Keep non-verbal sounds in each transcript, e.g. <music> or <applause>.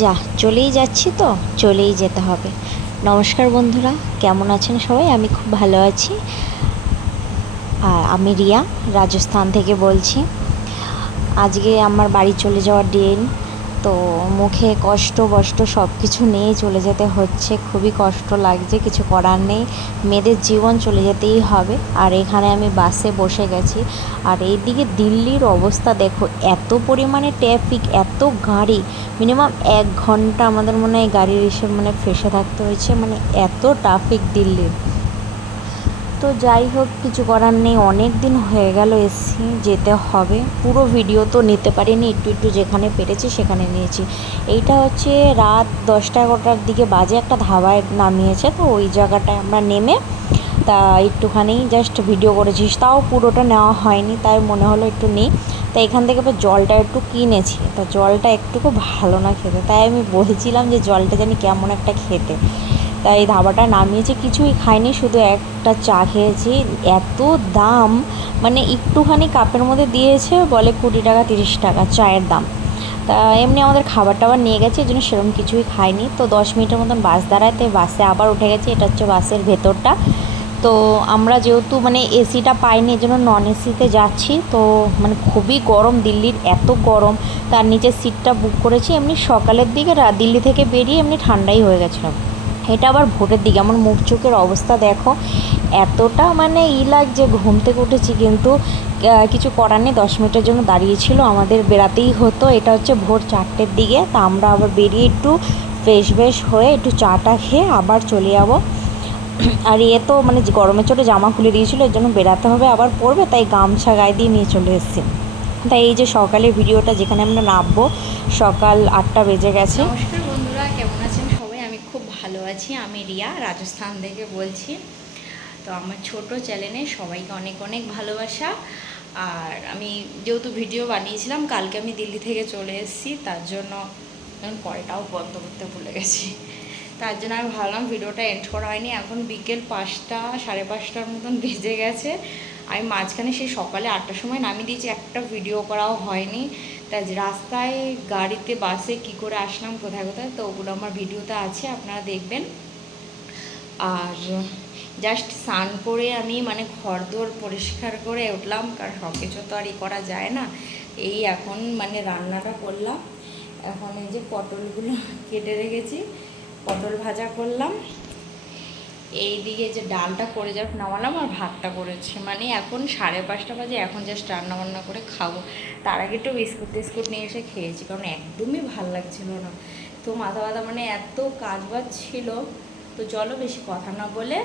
যা, চলেই যাচ্ছি তো, চলেই যেতে হবে। নমস্কার বন্ধুরা, কেমন আছেন সবাই? আমি খুব ভালো আছি। আর আমি রিয়া, রাজস্থান থেকে বলছি। আজকে আমার বাড়ি চলে যাওয়ার দিন। তো মুখে কষ্ট বষ্ট সব কিছু নিয়ে চলে যেতে হচ্ছে। খুবই কষ্ট লাগছে, কিছু করার নেই। মেয়েদের জীবন চলে যেতেই হবে। আর এখানে আমি বাসে বসে গেছি। আর এইদিকে দিল্লির অবস্থা দেখো, এত পরিমাণে ট্রাফিক এত গাড়ি। মিনিমাম এক ঘণ্টা আমাদের মনে হয় গাড়ির এসে মানে ফেসে থাকতে হয়েছে। মানে এত ট্রাফিক দিল্লির। তো যাই হোক, কিছু করার নেই। অনেক দিন হয়ে গেল এসছি, যেতে হবে। পুরো ভিডিও তো নিতে পারিনি, একটু একটু যেখানে পেরেছি সেখানে নিয়েছি। এইটা হচ্ছে রাত দশটা এগারোটার দিকে বাজে একটা ধাবায় নামিয়েছে, তো ওই জায়গাটায় আমরা নেমে তা একটুখানি জাস্ট ভিডিও করেছিস তাও পুরোটা নেওয়া হয়নি, তাই মনে হলো একটু নেই। তা এখান থেকে এবার জলটা একটু কিনেছি। তা জলটা একটুকু ভালো না খেতে, তাই আমি বলছিলাম যে জলটা জানি কেমন একটা খেতে। তাই ধাবাটা নামিয়েছি, কিছুই খাইনি, শুধু একটা চা খেয়েছি। এত দাম মানে একটুখানি কাপের মধ্যে দিয়েছে, বলে কুড়ি টাকা, তিরিশ টাকা চায়ের দাম। তা এমনি আমাদের খাবার টাবার নিয়ে গেছে, এই জন্য সেরকম কিছুই খাইনি। তো দশ মিনিটের মতন বাস দাঁড়ায় তাই বাসে আবার উঠে গেছে, এটা হচ্ছে বাসের ভেতরটা। তো আমরা যেহেতু মানে এসিটা পাইনি, এই জন্য নন এসিতে যাচ্ছি। তো মানে খুবই গরম দিল্লির, এত গরম। তার নিচে সিটটা বুক করেছি, এমনি সকালের দিকে দিল্লি থেকে বেরিয়ে এমনি ঠান্ডাই হয়ে গেছিল। এটা আবার ভোরের দিকে। আমার মুখ চোখের অবস্থা দেখো, এতটা মানে ই লাগছে, ঘুম থেকে উঠেছি কিন্তু কিছু করার নেই, দশ মিনিটের জন্য দাঁড়িয়েছিল আমাদের বেড়াতেই হতো, এটা হচ্ছে ভোর চারটের দিকে, তা আমরা আবার বেরিয়ে একটু ফ্রেশ ফ্রেশ হয়ে একটু চাটা খেয়ে আবার চলে যাব। আর এ তো মানে গরমের চোটে জামা খুলে দিয়েছিলো, এর জন্য বেরাতে হবে, আবার পরবে, তাই গামছা গায়ে দিয়ে নিয়ে চলে এসেছি। তাই এই যে সকালের ভিডিওটা যেখানে আমরা নামবো, সকাল আটটা বেজে গেছে নমস্কার বন্ধুরা কেমন আছেন সবাই আমি খুব ভালো আছি আমি রিয়া, রাজস্থান থেকে বলছি। তো আমার ছোট চ্যানেলে সবাইকে অনেক অনেক ভালোবাসা। আর আমি যেহেতু ভিডিও বানিয়েছিলাম, কালকে আমি দিল্লি থেকে চলে এসেছি, তার জন্য পরেটাও বন্ধ করতে ভুলে গেছি। তার জন্য আমি ভাবলাম ভিডিওটা এন্ড করা হয়নি। এখন বিকেল পাঁচটা, সাড়ে পাঁচটার মতন বেজে গেছে। আমি মাঝখানে সেই সকালে আটটার সময় নামিয়ে দিয়েছি, একটা ভিডিও করাও হয়নি। তাই রাস্তায় গাড়িতে বাসে কি করে আসলাম, কোথায় কোথায়, তো ওগুলো আমার ভিডিওতে আছে, আপনারা দেখবেন। আর জাস্ট স্নান করে আমি মানে ঘরদোর পরিষ্কার করে উঠলাম, কারণ সব কিছু তো আর ই করা যায় না। এই এখন মানে রান্নাটা করলাম। এখন এই যে পটলগুলো <laughs> কেটে রেখেছি। পটল ভাজা করলাম। এই দিকে যে ডালটা করে যা নামালাম আর ভাতটা করেছি। মানে এখন সাড়ে পাঁচটা বাজে, এখন জাস্ট রান্না বান্না করে খাব। তার আগে একটু বিস্কুট টিস্কুট নিয়ে এসে খেয়েছি, কারণ একদমই ভালো লাগছিল না। তো মাথা ব্যথা মানে এত কাজ বাজ ছিল। তো চলো বেশি কথা না বলে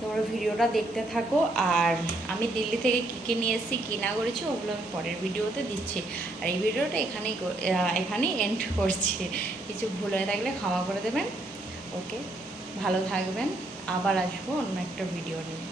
তোমরা ভিডিওটা দেখতে থাকো। আর আমি দিল্লি থেকে কী কী নিয়ে এসেছি, কী না করেছি, ওগুলো আমি পরের ভিডিওতে দিচ্ছি। আর এই ভিডিওটা এখানেই এখানেই এন্ড করছি। কিছু ভুল হয়ে থাকলে ক্ষমা করে দেবেন। ওকে, ভালো থাকবেন। আবার আসব অন্য একটা ভিডিও নিয়ে।